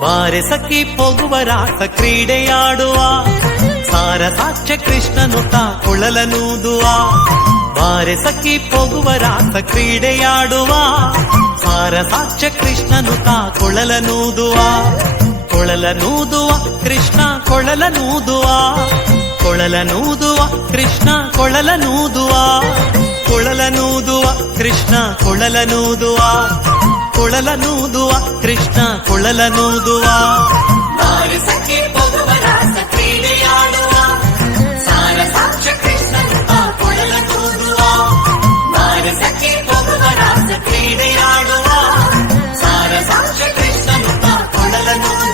ಬಾರೆ ಸಖಿ ಪೊಗುವ ರಾಸ ಕ್ರೀಡೆಯಾಡುವ. ಸಾರ ಕೃಷ್ಣನು ತಾ ಕುಳಲನೂದುವ ಬಾರೆ ಸಖಿ ಪೊಗುವ ರಾಸ ಕ್ರೀಡೆಯಾಡುವ. ಸಾರ ಕೃಷ್ಣನು ತಾ ಕುಳಲನೂದುವ ಕೊಳಲನೂದುವ, ಕೃಷ್ಣ ಕೊಳಲನೂದುವ. ಕೊಳಲನೂದುವ, ಕೃಷ್ಣ ಕೊಳಲನೂದುವ. ಕೊಳಲನೂದುವ, ಕೃಷ್ಣ ಕೊಳಲನೂದುವ. ಕೊಳಲನೂದುವ ಕೃಷ್ಣ ಕೊಳಲನೂದುವ ಬಾರಿ ಸಖಿ ಪೊಗುವ ರಾಸ ಕ್ರೀಡೆಯಾಡುವ ಸಾರ ಸಾಕ್ಷ್ಯ ಕೃಷ್ಣನು ತಾ ಕೊಳಲನೂದುವ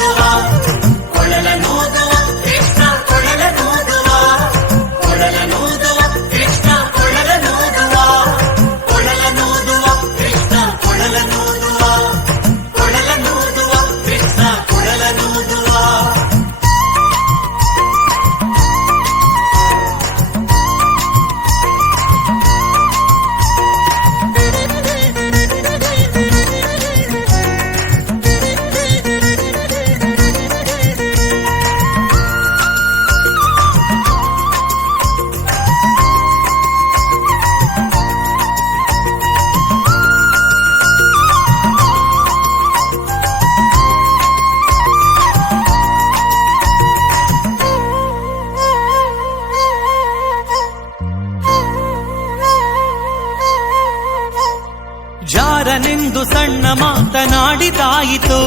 ಜಾರನೆಂದು ಸಣ್ಣ ಮಾತನಾಡಿದಾಯಿತು.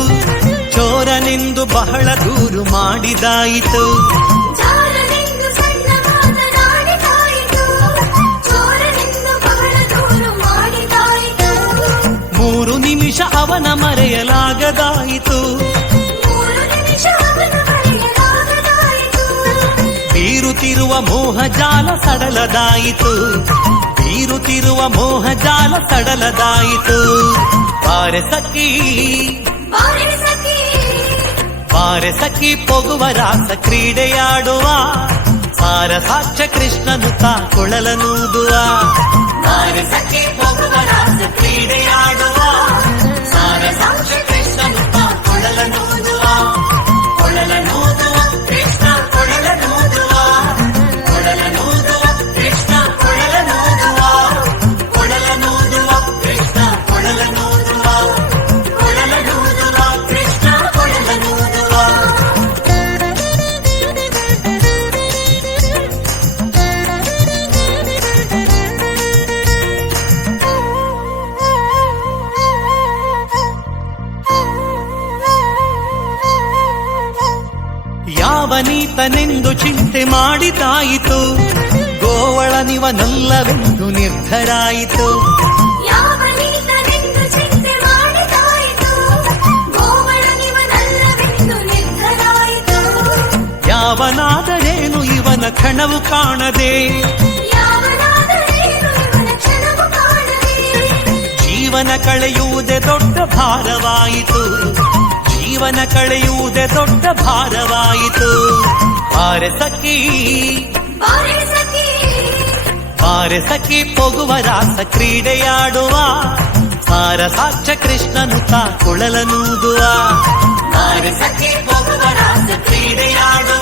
ಚೋರನೆಂದು ಬಹಳ ದೂರು ಮಾಡಿದಾಯಿತು. ಜಾರನೆಂದು ಸಣ್ಣ ಮಾತನಾಡಿದಾಯಿತು. ಚೋರನೆಂದು ಬಹಳ ದೂರು ಮಾಡಿದಾಯಿತು. ಮೂರು ನಿಮಿಷ ಅವನ ಮರೆಯಲಾಗದಾಯಿತು. ಮೂರು ನಿಮಿಷ ಅವನ ಮರೆಯಲಾಗದಾಯಿತು. ಬೀರುತ್ತಿರುವ ಮೋಹ ಜಾಲ ಸಡಲದಾಯಿತು. ಬೀರುತ್ತಿರುವ ಮೋಹ ಜಾಲ ಸಡಲದಾಯಿತು ಬಾರೆ ಸಖಿ ಬಾರೆ ಸಖಿ ಬಾರೆ ಸಖಿ ಪೊಗುವ ರಾಸ ಕ್ರೀಡೆಯಾಡುವ ಸಾರ ಸಾಕ್ಷ್ಯ ಕೃಷ್ಣನು ತಾ ಕೊಳಲನೂದುವ ಬಾರೆ ಸಖಿ ಪೊಗುವ ರಾಸ ಕ್ರೀಡೆಯಾಡುವ ಸಾರ ಸಾಕ್ಷ್ಯ ಕೃಷ್ಣನು ತಾ ಕೊಳಲನೂದುವ ಕೊಳಲನೂದುವ ಯಾವನೀತನೆಂದು ಚಿಂತೆ ಮಾಡಿದಾಯಿತು. ಗೋವಳನಿವನಲ್ಲವೆಂದು ನಿರ್ಧರಾಯಿತು. ಯಾವನಾದರೇನು ಇವನ ಕಣವು ಕಾಣದೆ. ಜೀವನ ಕಳೆಯುವುದೇ ದೊಡ್ಡ ಭಾರವಾಯಿತು. ಜೀವನ ಕಳೆಯುವುದೇ ದೊಡ್ಡ ಭಾರವಾಯಿತು ಬಾರೆ ಸಖಿ ಬಾರೆ ಸಖಿ ಬಾರೆ ಸಖಿ ಪೊಗುವ ರಾಸ ಕ್ರೀಡೆಯಾಡುವ ಸಾರ ಸಾಕ್ಷ್ಯ ಕೃಷ್ಣನು ತಾ ಕುಳಲನೂದುವ ಬಾರೆ ಸಖಿ ಪೊಗುವ ರಾಸ ಕ್ರೀಡೆಯಾಡುವ